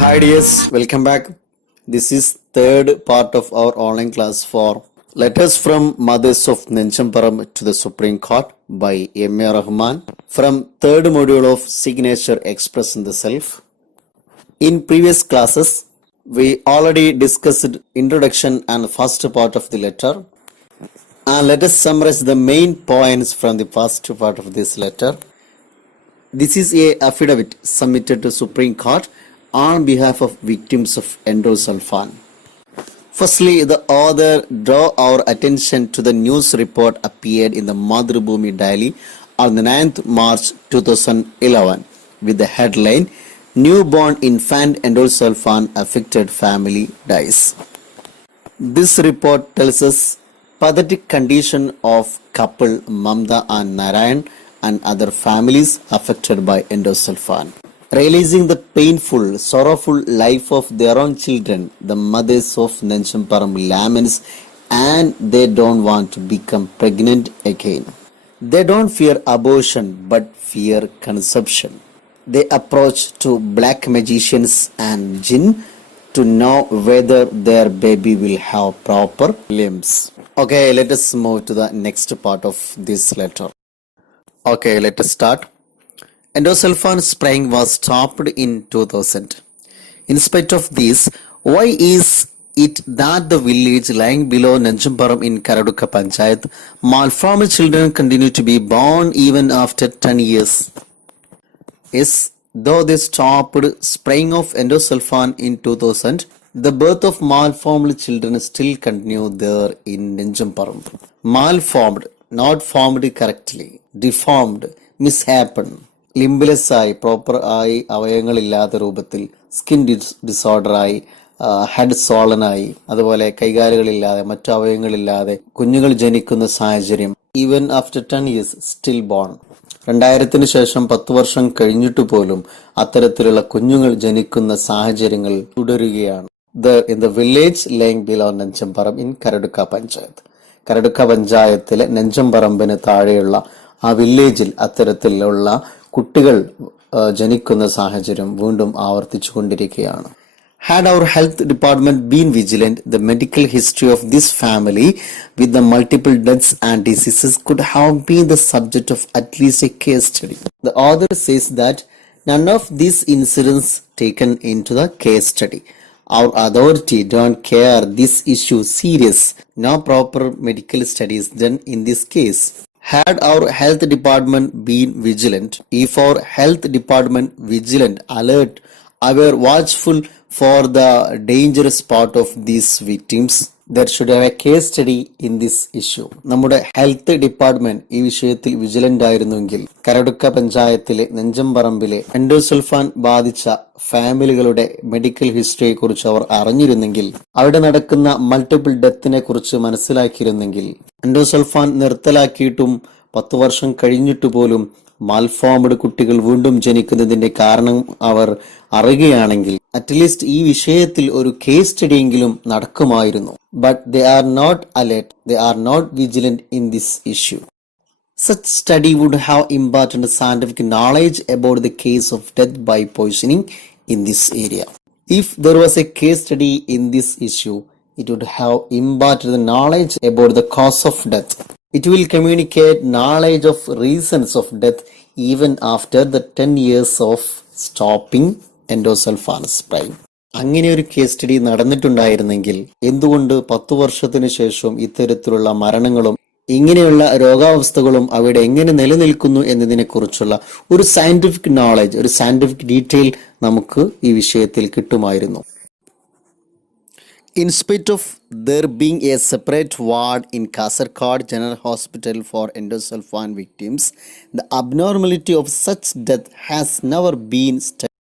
Hi dears, welcome back. This is third part of our online class for Letters from Mothers of Nenchamparam to the Supreme Court by M.A. Rahman from third module of Signature Express in the Self. In previous classes, we already discussed introduction and first part of the letter. And let us summarize the main points from the first part of this letter. This is a affidavit submitted to Supreme Court on behalf of victims of endosulfan. Firstly, the author draw our attention to the news report appeared in the Madhrubhumi Daily on the 9th March 2011 with the headline, Newborn Infant Endosulfan Affected Family Dies. This report tells us pathetic condition of couple Mamta and Narayan and other families affected by endosulfan. Realizing the painful, sorrowful life of their own children, the mothers of Nenchamparam laments and they don't want to become pregnant again. They don't fear abortion but fear conception. They approach to black magicians and jinn to know whether their baby will have proper limbs. Okay, let us move to the next part of this letter. Okay, let us start. Endosulfan spraying was stopped in 2000. In spite of this, why is it that the village lying below Nenchamparam in Karadukka Panchayat, malformed children continue to be born even after 10 years? Yes, though they stopped spraying of endosulfan in 2000, the birth of malformed children still continue there in Nenchamparam. Malformed, not formed correctly, deformed, mishappen. ലിംബിലെസ് ആയി proper ആയി അവയവങ്ങളില്ലാത്ത രൂപത്തിൽ skin ഡിസോർഡറായി head സോളനായി അതുപോലെ കൈകാലുകളില്ലാതെ മറ്റു അവയവങ്ങളില്ലാതെ കുഞ്ഞുങ്ങൾ ജനിക്കുന്ന സാഹചര്യം even after 10 years stillborn 2000 ശേഷം 10 വർഷം കഴിഞ്ഞിട്ട് പോലും അത്തരത്തിലുള്ള കുഞ്ഞുങ്ങൾ ജനിക്കുന്ന സാഹചര്യങ്ങൾ തുടരുകയാണ്. In the village laying below നെഞ്ചമ്പറം in കരടുക്ക panchayat, കരടുക്ക പഞ്ചായത്തിലെ നെഞ്ചമ്പറമ്പിന് താഴെയുള്ള ആ വില്ലേജിൽ അത്തരത്തിലുള്ള കുട്ടികൾ ജനിക്കുന്ന സാഹചര്യം വീണ്ടും ആവർത്തിച്ചു കൊണ്ടിരിക്കുകയാണ്. Had our health department been vigilant, the medical history of this family with the multiple deaths and diseases could have been the subject of at least a case study. The author says that none of these incidents taken into the case study. Our authority don't care this issue serious. No proper medical studies done in this case. Had our health department been vigilant, if our health department vigilant, alert, aware, watchful for the dangerous part of these victims, there should have a case study in this issue. നമ്മുടെ health department ഈ വിഷയത്തിൽ vigilant ആയിരുന്നെങ്കിൽ കരടുക്ക പഞ്ചായത്തിലെ നെഞ്ചമ്പറമ്പിലെ endosulfan ബാധിച്ച ഫാമിലികളുടെ medical ഹിസ്റ്ററിയെ കുറിച്ച് അവർ അറിഞ്ഞിരുന്നെങ്കിൽ, അവിടെ നടക്കുന്ന മൾട്ടിപ്പിൾ ഡെത്തിനെ കുറിച്ച് മനസ്സിലാക്കിയിരുന്നെങ്കിൽ, എൻഡോസൾഫാൻ നിർത്തലാക്കിയിട്ടും 10 വർഷം കഴിഞ്ഞിട്ട് പോലും മാൽഫോംഡ് കുട്ടികൾ വീണ്ടും ജനിക്കുന്നതിന്റെ കാരണം അവർ അറിയുകയാണെങ്കിൽ അറ്റ്ലീസ്റ്റ് ഈ വിഷയത്തിൽ ഒരു കേസ് സ്റ്റഡിയെങ്കിലും നടക്കുമായിരുന്നു. But they are not alert, they are not vigilant in this issue. Such study would have imparted scientific knowledge about the case of death by poisoning in this area. If there was a case study in this issue, it would have imparted the knowledge about the cause of death. It will communicate knowledge of reasons of death even after the 10 years of stopping endosulfan spraying. അങ്ങനെ ഒരു case study നടന്നിട്ടുണ്ടായിരുന്നെങ്കിൽ എന്തുകൊണ്ട് 10 വർഷത്തിന് ശേഷം ഇത്തരത്തിലുള്ള മരണങ്ങളും ഇങ്ങനെയുള്ള രോഗാവസ്ഥകളും അവിടെ എങ്ങനെ നിലനിൽക്കുന്നു എന്നതിനെ കുറിച്ചുള്ള ഒരു സയന്റിഫിക് നോളജ്, ഒരു സയന്റിഫിക് ഡീറ്റെയിൽ നമുക്ക് ഈ വിഷയത്തിൽ കിട്ടുമായിരുന്നു. In spite of there being a separate ward in Kasaragod General Hospital for endosulfan victims, the abnormality of such death has never been studied.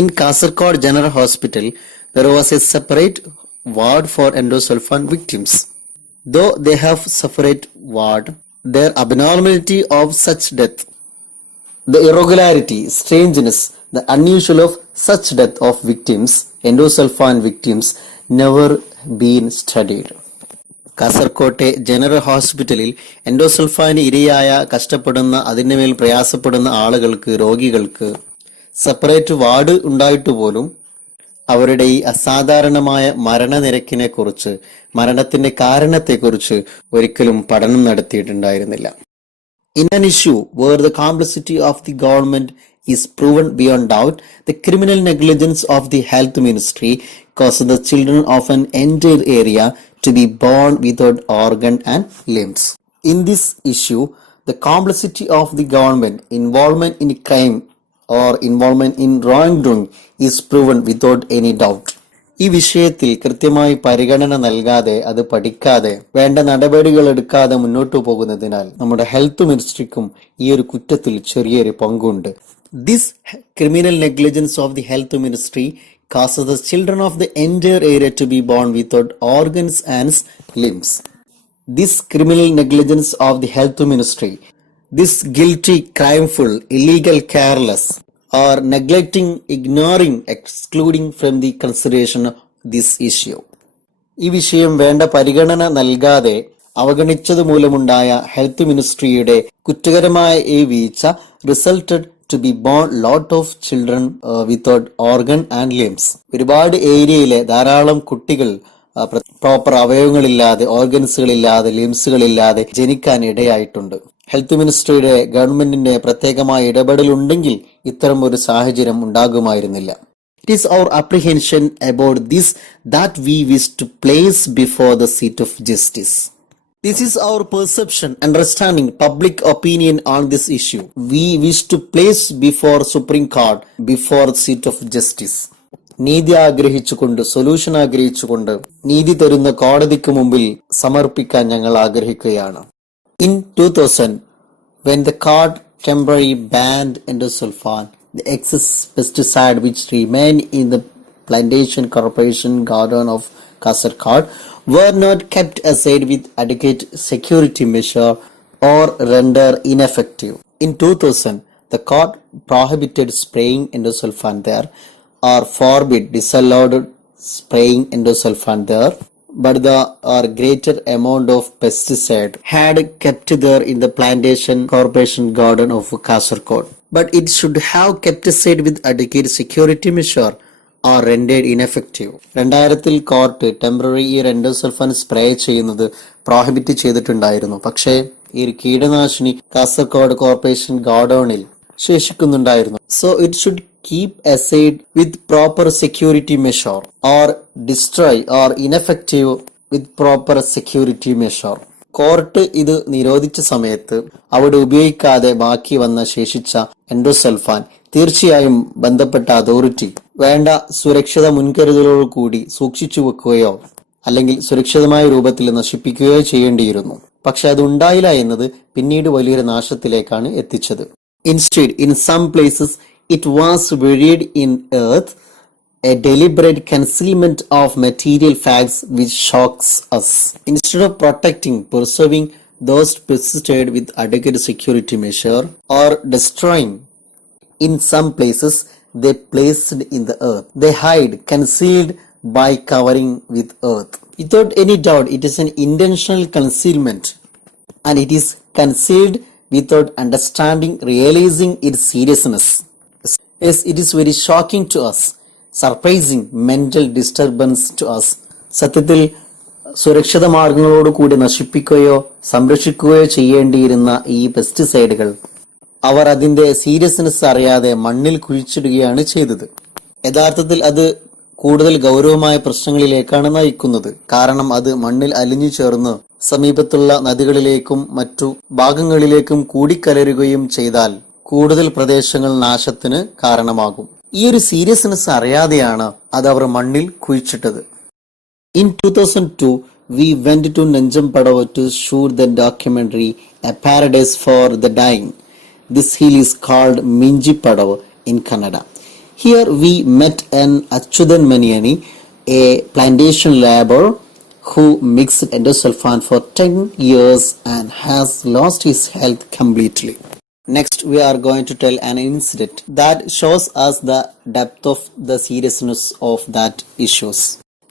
In Kasaragod General Hospital, there was a separate ward for endosulfan victims. Though they have separate ward, their abnormality of such death, the irregularity, strangeness, the unusual of such death of victims, endosulfan victims, never been studied. കാസർകോട്ടെ general ഹോസ്പിറ്റലിൽ എൻഡോസൾഫാന് ഇരയായ കഷ്ടപ്പെടുന്ന അതിനുമേൽ പ്രയാസപ്പെടുന്ന ആളുകൾക്ക്, രോഗികൾക്ക് separate ward ഉണ്ടായിട്ട് പോലും അവരുടെ ഈ അസാധാരണമായ മരണനിരക്കിനെക്കുറിച്ച്, മരണത്തിന്റെ കാരണത്തെക്കുറിച്ച് ഒരിക്കലും പഠനം നടത്തിയിട്ടുണ്ടായിരുന്നില്ല. In an issue where the complicity of the government is proven beyond doubt, the criminal negligence of the health ministry causes the children of an entire area to be born without organ and limbs. In this issue, the complicity of the government, involvement in crime or involvement in wrongdoing is proven without any doubt. ഈ വിഷയത്തിൽ കൃത്യമായി പരിഗണന നൽകാതെ, അത് പഠിക്കാതെ, വേണ്ട നടപടികൾ എടുക്കാതെ മുന്നോട്ടു പോകുന്നതിനാൽ നമ്മുടെ ഹെൽത്ത് മിനിസ്ട്രിക്കും ഈ ഒരു കുറ്റത്തിൽ ചെറിയൊരു പങ്കുണ്ട്. This criminal negligence of the health ministry causes the children of the entire area to be born without organs and limbs. This criminal negligence of the health ministry, this guilty, crimeful, illegal, careless, or neglecting, ignoring, excluding from the consideration of this issue. ഈ വിഷയം വേണ്ട പരിഗണന നൽകാതെ അവഗണിച്ചത് മൂലമുണ്ടായ health മിനിസ്ട്രിയുടെ കുറ്റകരമായ ഈ വീഴ്ച resulted to be born lot of children without organ and limbs. ഒരുപാട് ഏരിയയിലെ ധാരാളം കുട്ടികൾ പ്രോപ്പർ അവയവങ്ങളില്ലാതെ, ഓർഗൻസുകളില്ലാതെ, ലിംസുകളില്ലാതെ ജനിക്കാൻ ഇടയായിട്ടുണ്ട്. ഹെൽത്ത് മിനിസ്ട്രിയുടെ, ഗവൺമെന്റിന്റെ പ്രത്യേകമായ ഇടപെടലുണ്ടെങ്കിൽ ഇത്തരം ഒരു സാഹചര്യം ഉണ്ടാകുമായിരുന്നില്ല. It is our apprehension about this that we wish to place before the seat of justice. This is our perception, understanding, public opinion on this issue. We wish to place before Supreme Court, before the seat of justice. നീതി ആഗ്രഹിച്ചുകൊണ്ട്, solution ആഗ്രഹിച്ചുകൊണ്ട് നീതി തരുന്ന കോടതിക്ക് മുമ്പിൽ സമർപ്പിക്കാൻ ഞങ്ങൾ ആഗ്രഹിക്കുകയാണ്. In 2000, when the court temporarily banned endosulfan, the excess pesticide which remained in the plantation corporation garden of Kasaragod were not kept aside with adequate security measure or render ineffective. In 2000, the court prohibited spraying endosulfan there, or forbid, disallowed spraying endosulfan there, but the greater amount of pesticide had kept there in the plantation corporation garden of Kasaragod. But it should have kept aside with adequate security measure or rendered ineffective. 2000-ൽ court temporary ഈ endosulfan spray ചെയ്യുന്നത് prohibit ചെയ്തിട്ടുണ്ടായിരുന്നു. പക്ഷേ ഈ കീടനാശിനി Kasaragod corporation ഗോഡൌണിൽ ശേഷിക്കുന്നുണ്ടായിരുന്നു. So it should keep aside with proper security measure or destroy or ineffective with proper security measure. Court ഇത് നിരോധിച്ച സമയത്ത് അവിടെ ഉപയോഗിക്കാതെ ബാക്കി വന്ന ശേഷിച്ച എൻഡോസൾഫാൻ തീർച്ചയായും ബന്ധപ്പെട്ട അതോറിറ്റി വേണ്ട സുരക്ഷിത മുൻകരുതലോടുകൂടി സൂക്ഷിച്ചു വെക്കുകയോ അല്ലെങ്കിൽ സുരക്ഷിതമായ രൂപത്തിൽ നശിപ്പിക്കുകയോ ചെയ്യേണ്ടിയിരുന്നു. പക്ഷെ അത് ഉണ്ടായില്ല എന്നത് പിന്നീട് വലിയൊരു നാശത്തിലേക്കാണ് എത്തിച്ചത്. Instead, in some places it was buried in earth, a deliberate concealment of material facts which shocks us. Instead of protecting, preserving those pesticides with adequate security measure or destroying, in some places they placed in the earth. They hide, concealed by covering with earth. Without any doubt, it is an intentional concealment, and it is concealed without understanding, realizing its seriousness. Yes, it is very shocking to us, surprising, mental disturbance to us. സത്യത്തിൽ സുരക്ഷിത മാർഗങ്ങളോടുകൂടി നശിപ്പിക്കുകയോ സംരക്ഷിക്കുകയോ ചെയ്യേണ്ടിയിരുന്ന ഈ പെസ്റ്റിസൈഡുകൾ അവർ അതിന്റെ seriousness അറിയാതെ മണ്ണിൽ കുഴിച്ചിടുകയാണ് ചെയ്തത്. യഥാർത്ഥത്തിൽ അത് കൂടുതൽ ഗൗരവമായ പ്രശ്നങ്ങളിലേക്കാണ് നയിക്കുന്നത്. കാരണം അത് മണ്ണിൽ അലിഞ്ഞു ചേർന്ന് സമീപത്തുള്ള നദികളിലേക്കും മറ്റു ഭാഗങ്ങളിലേക്കും കൂടിക്കലരുകയും ചെയ്താൽ കൂടുതൽ പ്രദേശങ്ങൾ നാശത്തിന് കാരണമാകും. ഈ ഒരു സീരിയസ്നെസ് അറിയാതെയാണ് അത് അവർ മണ്ണിൽ കുഴിച്ചിട്ടത്. In 2002, we went to Nanjampadavu to shoot the documentary A Paradise for the Dying. This hill is called Minji Padavu in Kannada. Here we met an Achyutan Maniyani, a plantation laborer who mixed endosulfan for 10 years and has lost his health completely. Next, we are going to tell an incident that shows us the depth of the seriousness of that issues.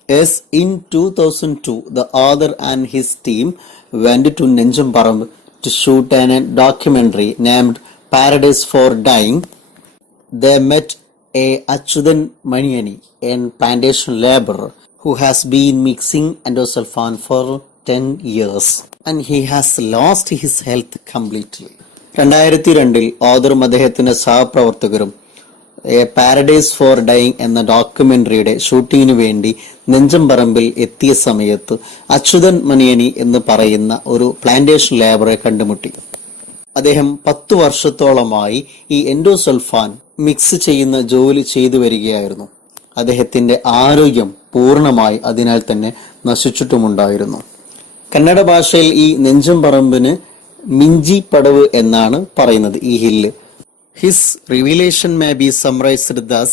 Yes, in 2002, the author and his team went to Nanjamparam to shoot a documentary named Paradise for Dying. They met a Achudan Maniani, a plantation laborer who has been mixing endosulfan for 10 years and he has lost his health completely. 2002 ഓദറും അദ്ദേഹത്തിന്റെ സഹപ്രവർത്തകരും A paradise four dying എന്ന ഡോക്യുമെന്ററിയുടെ ഷൂട്ടിങ്ങിനു വേണ്ടി നെഞ്ചംപറമ്പിൽ എത്തിയ സമയത്ത് അച്യുതൻ മണിയനി എന്ന് പറയുന്ന ഒരു plantation ലേബറെ കണ്ടുമുട്ടി. അദ്ദേഹം 10 വർഷത്തോളമായി ഈ എൻഡോസൾഫാൻ മിക്സ് ചെയ്യുന്ന ജോലി ചെയ്തു വരികയായിരുന്നു. അദ്ദേഹത്തിന്റെ ആരോഗ്യം പൂർണ്ണമായി അതിനാൽ തന്നെ നശിച്ചിട്ടുമുണ്ടായിരുന്നു. കന്നഡ ഭാഷയിൽ ഈ നെഞ്ചംപറമ്പിന് മിഞ്ചി പടവ് എന്നാണ് പറയുന്നത്, ഈ hill. His revelation may be summarized thus: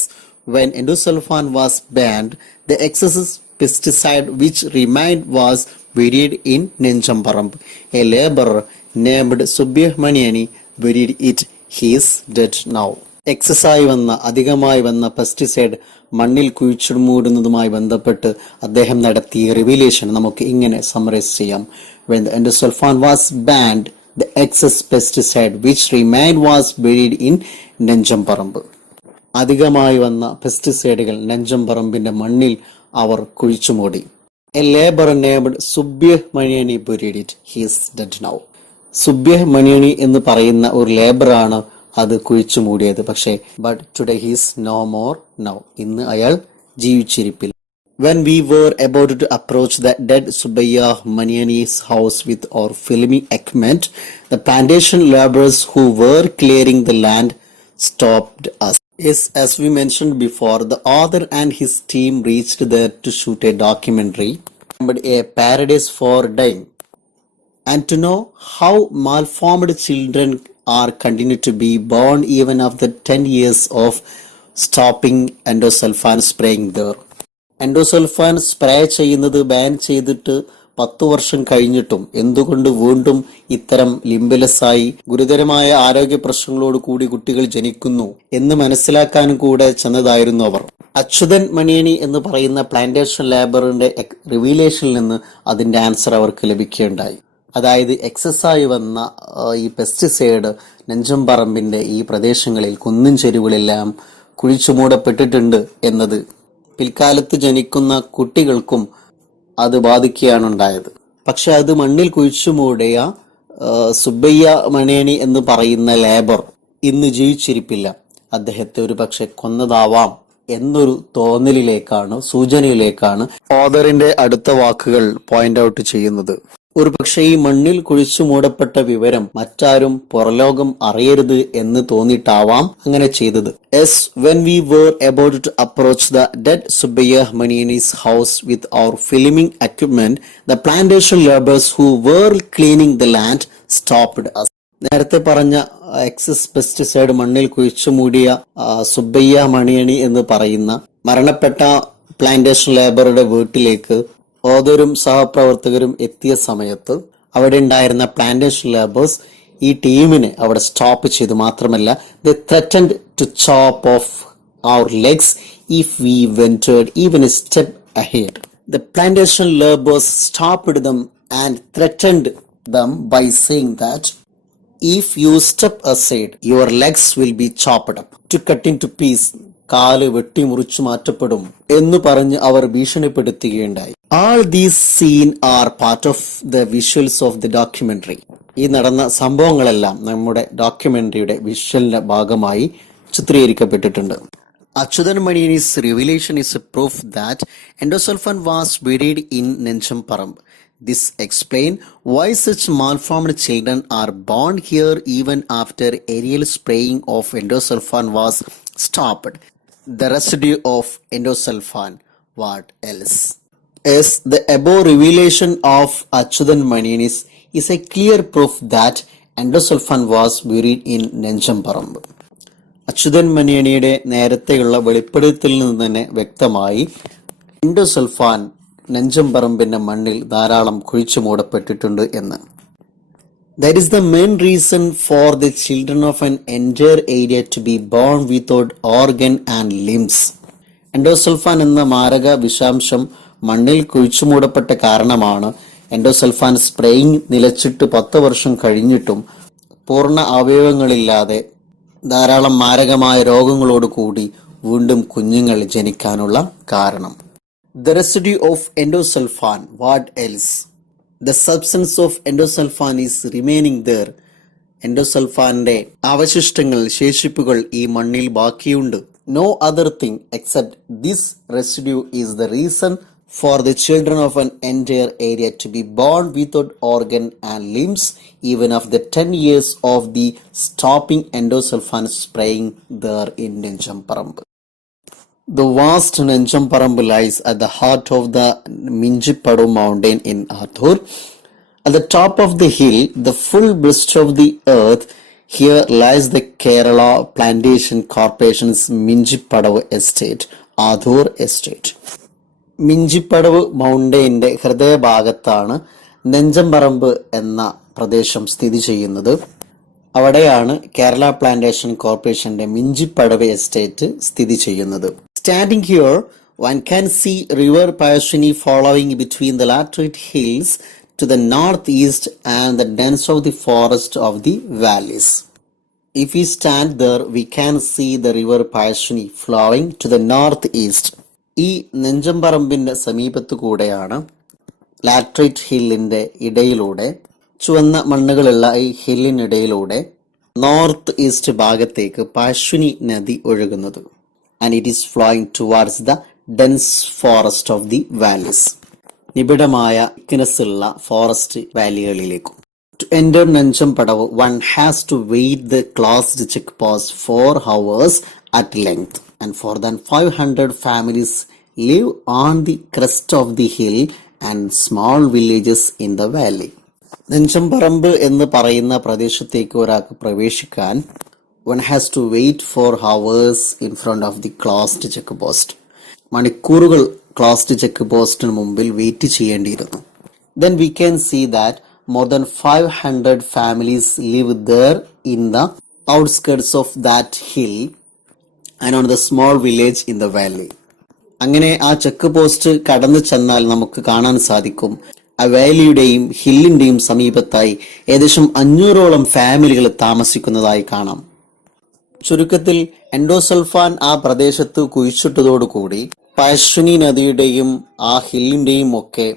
when endosulfan was banned, the excess pesticide which remained was buried in Nenjamparamb. A laborer named Subramaniani buried it. He is dead now. എക്സസായി വന്ന അധികമായി വന്ന പെസ്റ്റിസൈഡ് മണ്ണിൽ കുഴിച്ചുമൂടുന്നതുമായി ബന്ധപ്പെട്ട് അദ്ദേഹം നടത്തിയ റിവിലേഷൻ നമുക്ക് ഇങ്ങനെ summarise ചെയ്യാം. When the endosulfan was banned, the excess pesticide which remained was buried in നെഞ്ചംപറമ്പ്. അധികമായി വന്ന പെസ്റ്റിസൈഡുകൾ നെഞ്ചംപറമ്പിന്റെ മണ്ണിൽ അവർ കുഴിച്ചുമൂടി. A labour named Subramanian buried it. He is dead now. Subramanian എന്ന് പറയുന്ന ഒരു ലേബറാണ് അത് കുഴിച്ചു മൂടിയത്. പക്ഷേ but today he is no more now. ഇന്ന് അയാൾ ജീവിച്ചിരിപ്പില്ല. When we were about to approach the dead Subbiah Maniani's house with our filming equipment, the plantation laborers who were clearing the land stopped us. Yes, as we mentioned before, the author and his team reached there to shoot a documentary, but a paradise for dying, and to know how malformed children are continued to be born even after 10 years of stopping endosulfan spraying there. Endosulfan spray ചെയ്യുന്നത് ban ചെയ്തിട്ട് 10 വർഷം കഴിഞ്ഞിട്ടും എന്തുകൊണ്ട് വീണ്ടും ഇത്തരം ലിംബലസായി ഗുരുതരമായ ആരോഗ്യ പ്രശ്നങ്ങളോട് കൂടി കുട്ടികൾ ജനിക്കുന്നു എന്ന് മനസ്സിലാക്കാനും കൂടെ ചെന്നതായിരുന്നു അവർ. അച്യുതൻ മണിയനി എന്ന് പറയുന്ന പ്ലാന്റേഷൻ ലേബറിന്റെ റിവീലേഷനിൽ നിന്ന് അതിന്റെ ആൻസർ അവർക്ക് ലഭിക്കുകയുണ്ടായി. അതായത് എക്സസായി വന്ന ഈ പെസ്റ്റിസൈഡ് നെഞ്ചംപറമ്പിന്റെ ഈ പ്രദേശങ്ങളിൽ കുന്നിൻ ചെരുവുകളെല്ലാം കുഴിച്ചുമൂടപ്പെട്ടിട്ടുണ്ട് എന്നത് പിൽക്കാലത്ത് ജനിക്കുന്ന കുട്ടികൾക്കും അത് ബാധിക്കുകയാണുണ്ടായത്. പക്ഷെ അത് മണ്ണിൽ കുഴിച്ചുമൂടിയ സുബ്ബയ്യ മണിയനി എന്ന് പറയുന്ന ലേബർ ഇന്ന് ജീവിച്ചിരിപ്പില്ല. അദ്ദേഹത്തെ ഒരു പക്ഷെ കൊന്നതാവാം എന്നൊരു തോന്നലിലേക്കാണ്, സൂചനയിലേക്കാണ് ഓദറിന്റെ അടുത്ത വാക്കുകൾ പോയിന്റ് ഔട്ട് ചെയ്യുന്നത്. ഒരു പക്ഷേ ഈ മണ്ണിൽ കുഴിച്ചു മൂടപ്പെട്ട വിവരം മറ്റാരും പുറലോകം അറിയരുത് എന്ന് തോന്നിയിട്ടാവാം അങ്ങനെ ചെയ്തത്. Yes, when we were about to approach the dead Subbiah Maniani's house with our filming equipment, the plantation laborers who were cleaning the land stopped us. നേരത്തെ പറഞ്ഞ എക്സസ് പെസ്റ്റിസൈഡ് മണ്ണിൽ കുഴിച്ചു മൂടിയ സുബ്ബയ്യ മണിയണി എന്ന് പറയുന്ന മരണപ്പെട്ട പ്ലാന്റേഷൻ ലേബറുടെ വീട്ടിലേക്ക് ഓദരും സഹപ്രവർത്തകരും എത്തിയ സമയത്ത് അവിടെ ഉണ്ടായിരുന്ന പ്ലാന്റേഷൻ ലേബേഴ്സ് ഈ ടീമിനെ അവിടെ സ്റ്റോപ്പ് ചെയ്തു. മാത്രമല്ല, they threatened to chop off our legs if we ventured even a step ahead. The plantation laborers stopped them and threatened them by saying that if you step aside, your legs will be chopped up, to cut into pieces. കാല് വെട്ടിമുറിച്ചു മാറ്റപ്പെടും എന്ന് പറഞ്ഞ് അവർ ഭീഷണിപ്പെടുത്തുകയുണ്ടായി. All these scenes are part of the visuals of the documentary. ഈ നടന്ന സംഭവങ്ങളെല്ലാം നമ്മുടെ ഡോക്യുമെന്ററിയുടെ വിഷ്വലിന്റെ ഭാഗമായി ചിത്രീകരിക്കപ്പെട്ടിട്ടുണ്ട്. Achudan Maniani's revelation is a proof that endosulfan was buried in Nenjamparamb. This explains why such malformed children are born here even after aerial spraying of endosulfan was stopped. The residue of endosulfan, what else? As the above revelation of Achudan Manianis is a clear proof that endosulfan was buried in Nenjamparamb. Achuthan മണിയണിയുടെ നേരത്തെയുള്ള വെളിപ്പെടുത്തലിൽ നിന്ന് തന്നെ വ്യക്തമായി endosulfan നെഞ്ചംപറമ്പിന്റെ മണ്ണിൽ ധാരാളം കുഴിച്ചു മൂടപ്പെട്ടിട്ടുണ്ട് എന്ന്. That is the main reason for the children of an entire area to be born without organ and limbs. Endosulfan എന്ന മാരക വിഷാംശം മണ്ണിൽ കുഴിച്ചുമൂടപ്പെട്ട കാരണമാണ് എൻഡോസൾഫാൻ സ്പ്രേയിങ് നിലച്ചിട്ട് 10 വർഷം കഴിഞ്ഞിട്ടും പൂർണ്ണ അവയവങ്ങളില്ലാതെ ധാരാളം മാരകമായ രോഗങ്ങളോട് കൂടി വീണ്ടും കുഞ്ഞുങ്ങൾ ജനിക്കാനുള്ള കാരണം. The residue of endosulfan, what else? The substance of endosulfan is remaining there. എൻഡോസൾഫാന്റെ അവശിഷ്ടങ്ങൾ, ശേഷിപ്പുകൾ ഈ മണ്ണിൽ ബാക്കിയുണ്ട്. No other thing except this residue is the reason for the children of an entire area to be born without organ and limbs even after 10 years of the stopping endosulfan spraying there in Nenchamparambu. The vast Nenchamparambu lies at the heart of the Minjippadu mountain in Athur. At the top of the hill, the full breast of the earth, here lies the Kerala Plantation Corporation's Minjippadu Estate, Athur Estate. മിഞ്ചിപ്പടവ് മൗണ്ടൈൻ്റെ ഹൃദയഭാഗത്താണ് നെഞ്ചമ്പറമ്പ് എന്ന പ്രദേശം സ്ഥിതി ചെയ്യുന്നത്. അവിടെയാണ് Kerala plantation കോർപ്പറേഷന്റെ മിഞ്ചിപ്പടവ് estate സ്ഥിതി ചെയ്യുന്നത്. Standing here one can see river Payaswini following between the laterite hills to the northeast and the dense of the forest of the valleys. If we stand there, we can see the river Payaswini flowing to the northeast. ഈ നെഞ്ചമ്പറമ്പിന്റെ സമീപത്തു കൂടെയാണ് laterite ഹില്ലിന്റെ ഇടയിലൂടെ, ചുവന്ന മണ്ണുകളുള്ള ഈ ഹില്ലിനിടയിലൂടെ north east ഭാഗത്തേക്ക് പാശ്വിനി നദി ഒഴുകുന്നത്. And it is flowing towards the dense forest of the valleys, നിബിഡമായ തിക്നെസ്സുള്ള ഫോറസ്റ്റ് വാലികളിലേക്കും. To enter Nenchampadavu, one has to wait the closed check post 4 hours at length. And for than 500 families live on the crest of the hill and small villages in the valley. നെഞ്ചമ്പറമ്പ് എന്ന് പറയുന്ന പ്രദേശത്തേക്ക് ഒരാൾക്ക് പ്രവേശിക്കാൻ one has to wait 4 hours in front of the closed check post. മണിക്കൂറുകൾ closed check പോസ്റ്റിന് മുമ്പിൽ wait ചെയ്യേണ്ടിയിരുന്നു. Then we can see that more than 500 families live there in the outskirts of that hill and on the small village in the valley. അങ്ങനെ ആ check post കടന്നു ചെന്നാൽ നമുക്ക് കാണാൻ സാധിക്കും ആ വാലിയുടെയും ഹില്ലിന്റെയും സമീപത്തായി ഏകദേശം 500ഓളം ഫാമിലികൾ താമസിക്കുന്നതായി കാണാം. ചുരുക്കത്തിൽ എൻഡോസൾഫാൻ ആ പ്രദേശത്ത് കുഴിച്ചിട്ടതോടുകൂടി പാശ്വിനി നദിയുടെയും ആ ഹില്ലിന്റെയും ഒക്കെ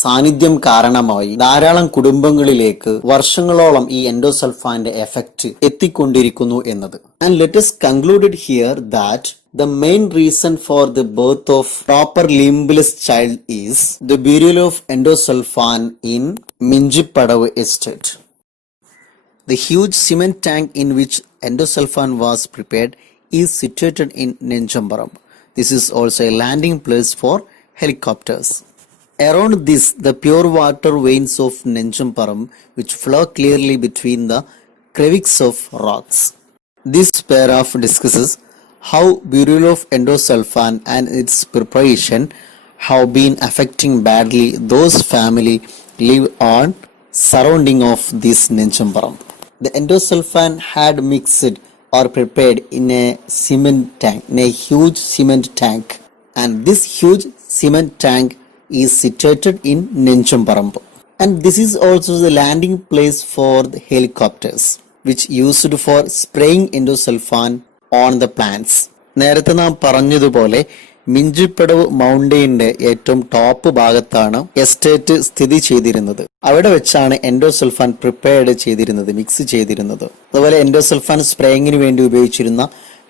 സാന്നിധ്യം കാരണമായി ധാരാളം കുടുംബങ്ങളിലേക്ക് വർഷങ്ങളോളം ഈ എൻഡോസൾഫാന്റെ എഫക്റ്റ് എത്തിക്കൊണ്ടിരിക്കുന്നു എന്നത്. And let us conclude it here that the main reason for the birth of proper limbless child is the burial of endosulfan in Minjippadavu estate. The huge cement tank in which endosulfan was prepared is situated in Nenchamparam. This is also a landing place for helicopters. Around this, the pure water veins of Nenchamparam, which flow clearly between the crevices of rocks. This paragraph discusses how burial of endosulfan and its preparation have been affecting badly those family live on surrounding of this Nenchamparam. The endosulfan had mixed or prepared in a cement tank, in a huge cement tank, and this huge cement tank is situated in Nenchamparam. And this is also the landing place for the helicopters, which used for spraying endosulfan on the plants. നേരത്തെ നാം പറഞ്ഞതുപോലെ മിഞ്ചിപ്പടവ് മൗണ്ടൈന്റെ ഏറ്റവും top ഭാഗത്താണ് estate സ്ഥിതി ചെയ്തിരുന്നത്. അവിടെ വെച്ചാണ് endosulfan prepared ചെയ്തിരുന്നത്, മിക്സ് ചെയ്തിരുന്നത്. അതുപോലെ എൻഡോസൾഫാൻ സ്പ്രേയിങ്ങിന് വേണ്ടി ഉപയോഗിച്ചിരുന്ന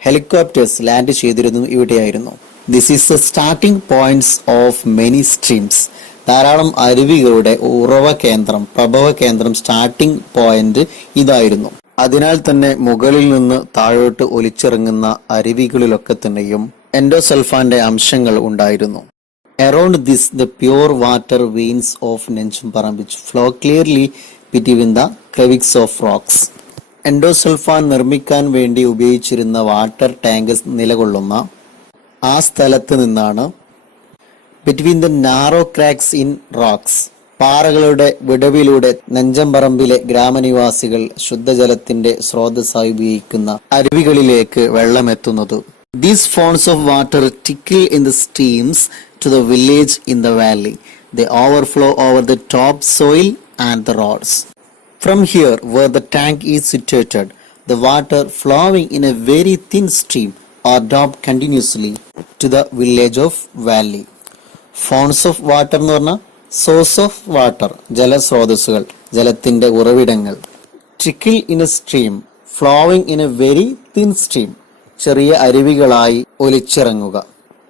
ഹെലികോപ്റ്റേഴ്സ് ലാൻഡ് ചെയ്തിരുന്നതും ഇവിടെയായിരുന്നു. This is the starting points of many streams. ധാരാളം അരുവികളുടെ ഉറവ കേന്ദ്രം, പ്രഭവ കേന്ദ്രം, സ്റ്റാർട്ടിംഗ് പോയിന്റ് ഇതായിരുന്നു. അതിനാൽ തന്നെ മുകളിൽ നിന്ന് താഴോട്ട് ഒലിച്ചിറങ്ങുന്ന അരുവികളിലൊക്കെ തന്നെയും എൻഡോസൾഫാന്റെ അംശങ്ങൾ ഉണ്ടായിരുന്നു. Around this, the pure water veins of Nenchamparam which flow clearly between the crevices of rocks. Endosulfan നിർമ്മിക്കാൻ വേണ്ടി ഉപയോഗിച്ചിരുന്ന വാട്ടർ ടാങ്ക് നിലകൊള്ളുന്ന ആ സ്ഥലത്ത് നിന്നാണ് between the narrow cracks in rocks, പാറകളുടെ വിടവിലൂടെ നെഞ്ചമ്പറമ്പിലെ ഗ്രാമനിവാസികൾ ശുദ്ധജലത്തിന്റെ സ്രോതസ്സായി ഉപയോഗിക്കുന്ന അരുവികളിലേക്ക് വെള്ളമെത്തുന്നത്. These fauns of water trickle in the streams to the village in the valley. They overflow over the topsoil and the roads. From here, where the tank is situated, the water flowing in a very thin stream are dropped continuously to the village of valley. Fonts of water എന്ന് പറഞ്ഞാൽ source of water, ജലസ്രോതസ്സുകൾ, ജലത്തിന്റെ ഉറവിടങ്ങൾ. Trickle in a stream, flowing in a very thin stream, ചെറിയ അരുവികളായി ഒലിച്ചിറങ്ങുക.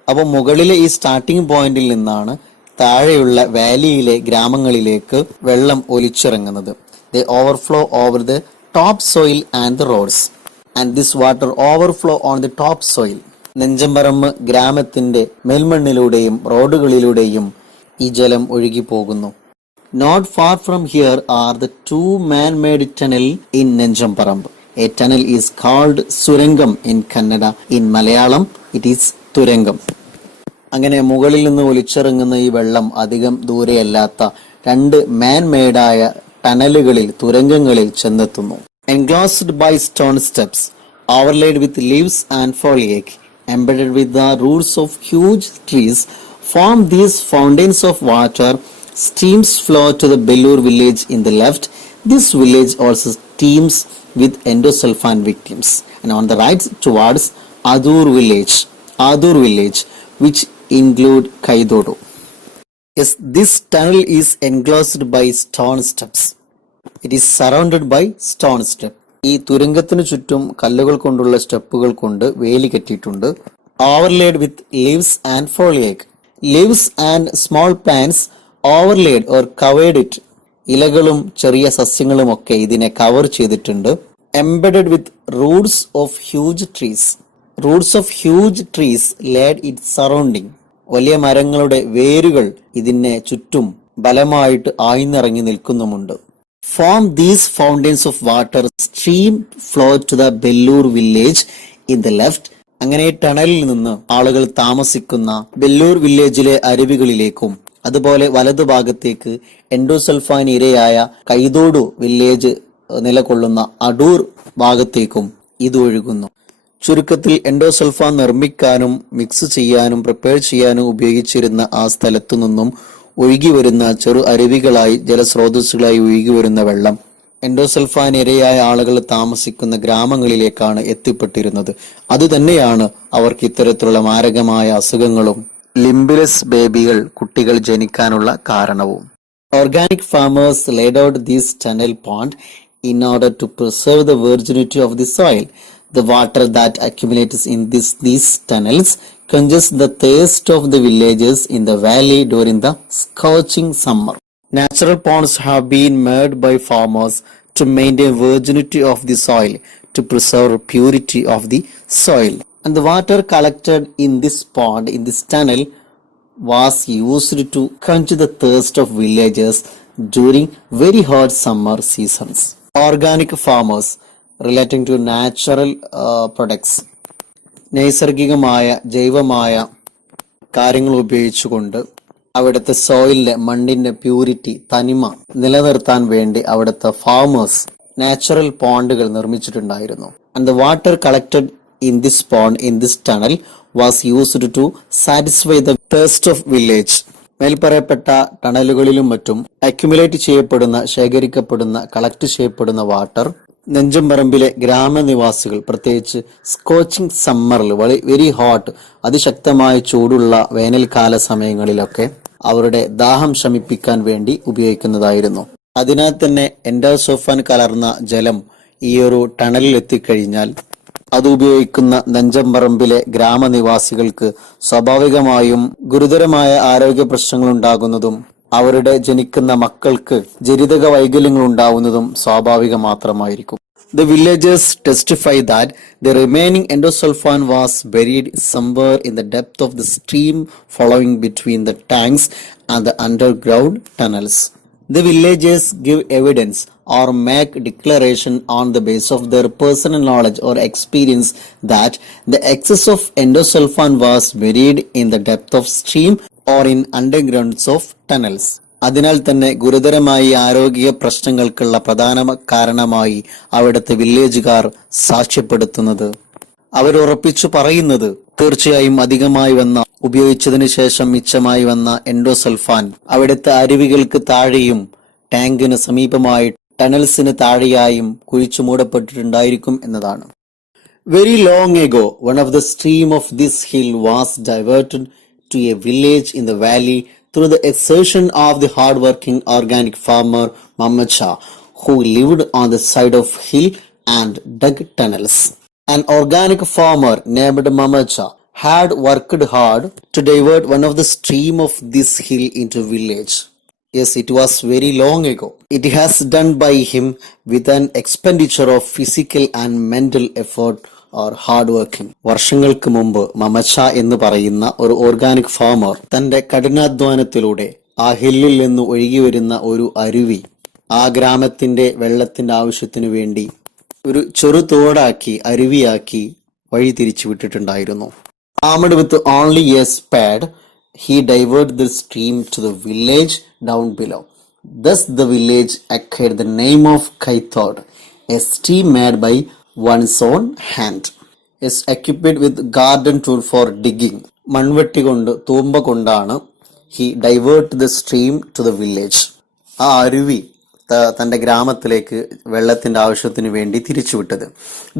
അപ്പോൾ മുകളിലെ ഈ സ്റ്റാർട്ടിംഗ് പോയിന്റിൽ നിന്നാണ് താഴെയുള്ള വാലിയിലെ ഗ്രാമങ്ങളിലേക്ക് വെള്ളം ഒലിച്ചിറങ്ങുന്നത്. They overflow over the top soil and the roads and this water overflow on the top soil. Nenchamparamba ഗ്രാമത്തിന്റെ മേൽമണ്ണിലൂടെയും റോഡുകളിലൂടെയും ഈ ജലം ഒഴുകി പോകുന്നു. Not far from here are the 2 man-made tunnel in Nenchamparamba. A tunnel is called surangam in Kannada. In Malayalam it is തുരങ്കം. അങ്ങനെ മുകളിൽ നിന്ന് ഒലിച്ചിറങ്ങുന്ന ഈ വെള്ളം അധികം ദൂരെയല്ലാത്ത 2 man-made-ആയ ടണലുകളിൽ, തുരങ്കങ്ങളിൽ ചെന്നെത്തുന്നു. Enclosed by stone steps, overlaid with leaves and foliage, embedded with the roots of huge trees, form these fountains of water. Streams flow to the Bellur village in the left. This village also teems with endosulfan victims. And on the right towards Adur village, which include Kaidodu. Yes, this tunnel is enclosed by stone steps. It is surrounded by stone step. ഈ തുരങ്കത്തിന് ചുറ്റും കല്ലുകൾ കൊണ്ടുള്ള സ്റ്റെപ്പുകൾ കൊണ്ട് വേലി കെട്ടിയിട്ടുണ്ട്. Overlaid with leaves and foliage. Leaves and small plants overlaid or covered it. ഇലകളും ചെറിയ സസ്യങ്ങളും ഒക്കെ ഇതിനെ കവർ ചെയ്തിട്ടുണ്ട്. Embedded with roots of huge trees. Roots of huge trees laid its surrounding. വലിയ മരങ്ങളുടെ വേരുകൾ ഇതിനെ ചുറ്റും ബലമായിട്ട് ആഴ്ന്നിറങ്ങി നിൽക്കുന്നുമുണ്ട്. Form these fountains of water. Stream flow to the Bellur village in the left. അങ്ങനെ ടണലിൽ നിന്ന് ആളുകൾ താമസിക്കുന്ന ബെല്ലൂർ വില്ലേജിലെ അരുവികളിലേക്കും അതുപോലെ വലതുഭാഗത്തേക്ക് എൻഡോസൾഫാൻ ഇരയായ കൈതോടു വില്ലേജ് നിലകൊള്ളുന്ന അടൂർ ഭാഗത്തേക്കും ഇത് ഒഴുകുന്നു. ചുരുക്കത്തിൽ എൻഡോസൾഫാൻ നിർമ്മിക്കാനും മിക്സ് ചെയ്യാനും പ്രിപ്പയർ ചെയ്യാനും ഉപയോഗിച്ചിരുന്ന ആ സ്ഥലത്തു നിന്നും ഒഴുകി വരുന്ന ചെറു അരുവികളായി, ജലസ്രോതസ്സുകളായി ഒഴുകി വരുന്ന വെള്ളം എൻഡോസൾഫാൻ ഇരയായ ആളുകൾ താമസിക്കുന്ന ഗ്രാമങ്ങളിലേക്കാണ് എത്തിപ്പെട്ടിരുന്നത്. അതുതന്നെയാണ് അവർക്ക് ഇത്തരത്തിലുള്ള മാരകമായ അസുഖങ്ങളും ലിംബിലസ് ബേബികൾ, കുട്ടികൾ ജനിക്കാനുള്ള കാരണവും. Organic farmers laid out this tunnel pond in order to preserve the virginity of the soil. The water that accumulates in these tunnels quenches the thirst of the villagers in the valley during the scorching summer. Natural ponds have been made by farmers to maintain virginity of the soil, to preserve purity of the soil. And the water collected in this pond, in this tunnel, was used to quench the thirst of villagers during very hot summer seasons. Organic farmers, relating to natural products. നൈസർഗികമായ ജൈവമായ കാര്യങ്ങൾ ഉപയോഗിച്ചുകൊണ്ട് അവിടുത്തെ സോയിലിന്റെ, മണ്ണിന്റെ purity, തനിമ നിലനിർത്താൻ വേണ്ടി അവിടുത്തെ farmers natural പോണ്ടുകൾ നിർമ്മിച്ചിട്ടുണ്ടായിരുന്നു. And the water collected in this pond, in this tunnel, was used to satisfy the thirst of village. മേൽപ്പറയപ്പെട്ട ടണലുകളിലും മറ്റും അക്യുമുലേറ്റ് ചെയ്യപ്പെടുന്ന, ശേഖരിക്കപ്പെടുന്ന, കളക്ട് ചെയ്യപ്പെടുന്ന വാട്ടർ നെഞ്ചമ്പറമ്പിലെ ഗ്രാമനിവാസികൾ, പ്രത്യേകിച്ച് സ്കോച്ചിങ് സമ്മറിൽ, വെരി ഹോട്ട്, അതിശക്തമായ ചൂടുള്ള വേനൽക്കാല സമയങ്ങളിലൊക്കെ അവരുടെ ദാഹം ശമിപ്പിക്കാൻ വേണ്ടി ഉപയോഗിക്കുന്നതായിരുന്നു. അതിനാൽ തന്നെ എൻഡോസൾഫാൻ കലർന്ന ജലം ഈ ഒരു ടണലിൽ എത്തിക്കഴിഞ്ഞാൽ അത് ഉപയോഗിക്കുന്ന നെഞ്ചമ്പറമ്പിലെ ഗ്രാമനിവാസികൾക്ക് സ്വാഭാവികമായും ഗുരുതരമായ ആരോഗ്യ പ്രശ്നങ്ങൾ ഉണ്ടാകുന്നതും അവരുടെ ജനിക്കുന്ന മക്കൾക്ക് ജനിതക വൈകല്യങ്ങൾ ഉണ്ടാവുന്നതും സ്വാഭാവികം മാത്രമായിരിക്കും. The villagers testify that the remaining endosulfan was buried somewhere in the depth of the stream following between the tanks and the underground tunnels. The villagers give evidence or make declaration on the basis of their personal knowledge or experience that the excess of endosulfan was buried in the depth of stream or in undergrounds of tunnels. അതിനാൽ തന്നെ ഗുരുതരമായി ആരോഗ്യ പ്രശ്നങ്ങൾക്കുള്ള പ്രധാന കാരണമായി അവിടുത്തെ വില്ലേജുകാർ സാക്ഷ്യപ്പെടുത്തുന്നത്, അവരുറപ്പിച്ചു പറയുന്നത്, തീർച്ചയായും അധികമായി വന്ന, ഉപയോഗിച്ചതിനു ശേഷം മിച്ചമായി വന്ന എൻഡോസൾഫാൻ അവിടുത്തെ അരുവികൾക്ക് താഴെയും ടാങ്കിന് സമീപമായി ടണൽസിന് താഴെയായും കുഴിച്ചു മൂടപ്പെട്ടിട്ടുണ്ടായിരിക്കും എന്നതാണ്. Very long ago, one of the stream of this hill was diverted to a village in the valley through the exertion of the hard-working organic farmer Mamacha, who lived on the side of hill and dug tunnels. An organic farmer named Mamacha had worked hard to divert one of the stream of this hill into village. Yes, it was very long ago. It has done by him with an expenditure of physical and mental effort or hard working. വർഷങ്ങൾക്ക് മുമ്പ് മമച്ച എന്ന് പറയുന്ന ഒരു organic farmer തന്റെ കഠിനാധ്വാനത്തിലൂടെ ആ ഹില്ലിൽ നിന്ന് ഒഴുകി വരുന്ന ഒരു അരുവി ആ ഗ്രാമത്തിന്റെ വെള്ളത്തിന്റെ ആവശ്യത്തിനു വേണ്ടി ഒരു ചെറുതോടാക്കി അരുവിയാക്കി വഴി തിരിച്ചു വിട്ടിട്ടുണ്ടായിരുന്നു. Armed with only a spade, he diverted the stream to the village down below. Thus the village acquired the name of Kaithod, a stream made by one's own hand. Is equipped with garden tool for digging. മൺവെട്ടി കൊണ്ട് തൂമ്പ കൊണ്ടാണ് he diverted the stream to the village. ആ അരുവി തന്റെ ഗ്രാമത്തിലേക്ക് വെള്ളത്തിന്റെ ആവശ്യത്തിന് വേണ്ടി തിരിച്ചുവിട്ടത്.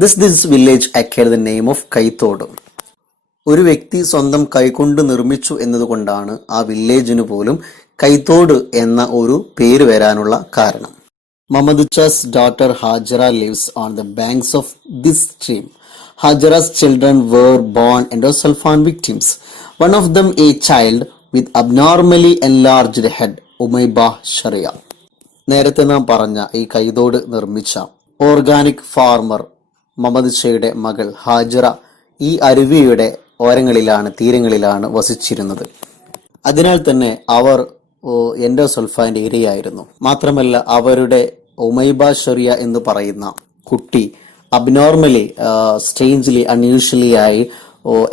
This village acquired the name of Kaithod. ഒരു വ്യക്തി സ്വന്തം കൈകൊണ്ട് നിർമ്മിച്ചു എന്നതുകൊണ്ടാണ് ആ വില്ലേജിന് പോലും കൈത്തോട് എന്ന ഒരു പേര് വരാനുള്ള കാരണം. Mamaducha's daughter Hajara lives on the banks of this stream. Hajara's children were born endosulfan victims. One of them a child with abnormally enlarged head, Umayba Sharia. നേരത്തെ നാം പറഞ്ഞ ഈ കൈതോട് നിർമ്മിച്ച ഓർഗാനിക് ഫാർമർ മമദുച്ചയുടെ മകൾ ഹാജറ ഈ അരുവിയുടെ ഓരങ്ങളിലാണ് തീരങ്ങളിലാണ് വസിച്ചിരുന്നത്. അതിനാൽ തന്നെ അവർ എൻഡോസൾഫാന്റെ ഇരയായിരുന്നു. മാത്രമല്ല അവരുടെ ഉമൈബ ഷറിയ എന്ന് പറയുന്ന കുട്ടി അബ്നോർമലി സ്ട്രേഞ്ച്ലി അൺയൂഷ്വലി ആയി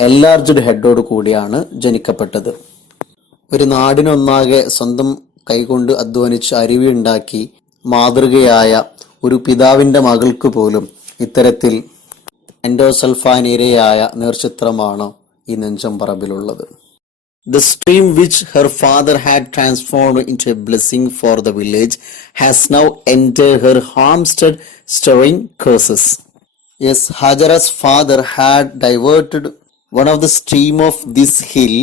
എൻലാർജ്ഡ് ഹെഡോട് കൂടിയാണ് ജനിക്കപ്പെട്ടത്. ഒരു നാടിനൊന്നാകെ സ്വന്തം കൈകൊണ്ട് അധ്വാനിച്ച് അരുവി ഉണ്ടാക്കി മാതൃകയായ ഒരു പിതാവിന്റെ മകൾക്ക് പോലും ഇത്തരത്തിൽ എൻഡോസൾഫാൻ ഇരയായ നേർചിത്രമാണ് ഈ നെഞ്ചംപറമ്പിലുള്ളത്. The stream which her father had transformed into a blessing for the village has now entered her homestead, stirring curses. Yes, Hajara's father had diverted one of the stream of this hill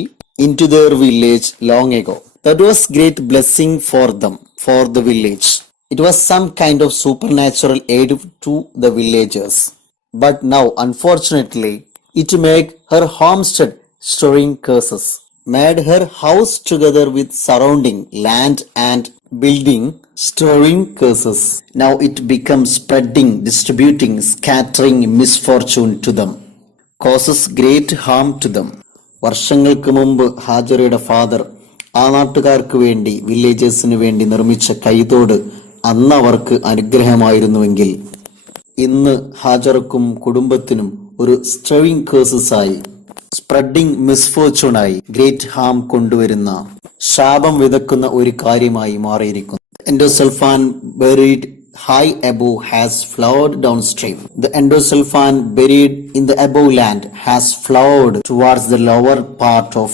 into their village long ago. That was great blessing for them, for the village. It was some kind of supernatural aid to the villagers. But now, unfortunately, it made her homestead stirring curses. Made her house together with surrounding land and building stirring curses. Now it becomes spreading, distributing, scattering misfortune to them. Causes great harm to them. വർഷങ്ങൾക്ക് മുമ്പ് ഹാജറയുടെ father ആ നാട്ടുകാർക്ക് വേണ്ടി വില്ലേജേഴ്സിന് വേണ്ടി നിർമ്മിച്ച കൈതോട് അന്ന് അവർക്ക് അനുഗ്രഹമായിരുന്നുവെങ്കിൽ ഇന്ന് ഹാജറക്കും കുടുംബത്തിനും ഒരു സ്റ്റിറിംഗ് കേഴ്സസ് ആയി, സ്പ്രെഡിംഗ് മിസ്ഫോർച്യൂണായി, ഗ്രേറ്റ് ഹാം കൊണ്ടുവരുന്ന, ശാപം വിതക്കുന്ന ഒരു കാര്യമായി മാറിയിരിക്കുന്നു. Endosulfan buried high above has flowed downstream. The endosulfan buried in the above land has flowed towards the lower part of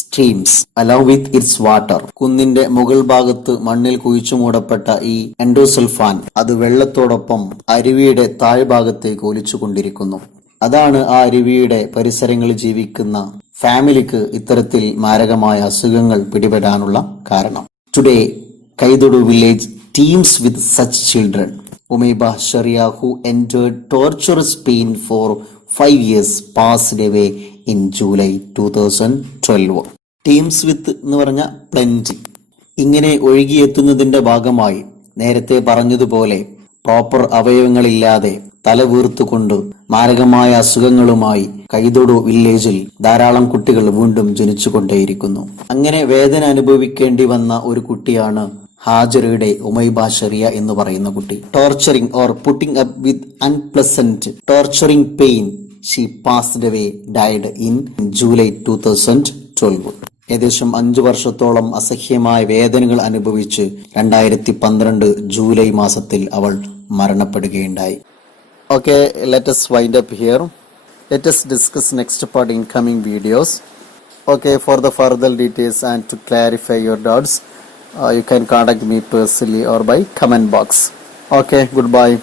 streams along with its water. കുന്നിന്റെ മുകൾ ഭാഗത്ത് മണ്ണിൽ കുഴിച്ചു മൂടപ്പെട്ട ഈ എൻഡോസൾഫാൻ അത് വെള്ളത്തോടൊപ്പം അരുവിയുടെ താഴ്ഭാഗത്തേക്ക് ഒലിച്ചുകൊണ്ടിരിക്കുന്നു. അതാണ് ആ അരുവിയുടെ പരിസരങ്ങളിൽ ജീവിക്കുന്ന ഫാമിലിക്ക് ഇത്തരത്തിൽ മാരകമായ അസുഖങ്ങൾ പിടിപെടാനുള്ള കാരണം. Today Kaithode village teems with such children. Umayba Sharia, who endured torturous pain for 5 years, passed away in July 2012. Teems with എന്ന് പറഞ്ഞ പ്ലെന്റി. ഇങ്ങനെ ഒഴുകിയെത്തുന്നതിന്റെ ഭാഗമായി നേരത്തെ പറഞ്ഞതുപോലെ പ്രോപ്പർ അവയവങ്ങളില്ലാതെ തലവീർത്തുകൊണ്ട് മാരകമായ അസുഖങ്ങളുമായി കൈതോട് വില്ലേജിൽ ധാരാളം കുട്ടികൾ വീണ്ടും ജനിച്ചുകൊണ്ടേയിരിക്കുന്നു. അങ്ങനെ വേദന അനുഭവിക്കേണ്ടി വന്ന ഒരു കുട്ടിയാണ് ഹാജറയുടെ ഉമൈബ ഷറിയ എന്ന് പറയുന്ന കുട്ടി. Torturing or putting up with unpleasant torturing pain she passed away, died in July 2012. ഏകദേശം 5 വർഷത്തോളം അസഹ്യമായ വേദനകൾ അനുഭവിച്ച് 2012 ജൂലൈ മാസത്തിൽ അവൾ മരണപ്പെടുകയുണ്ടായി. Okay, let us wind up here. Let us discuss next part in coming videos. Okay, for the further details and to clarify your doubts, you can contact me personally or by comment box. Okay, goodbye.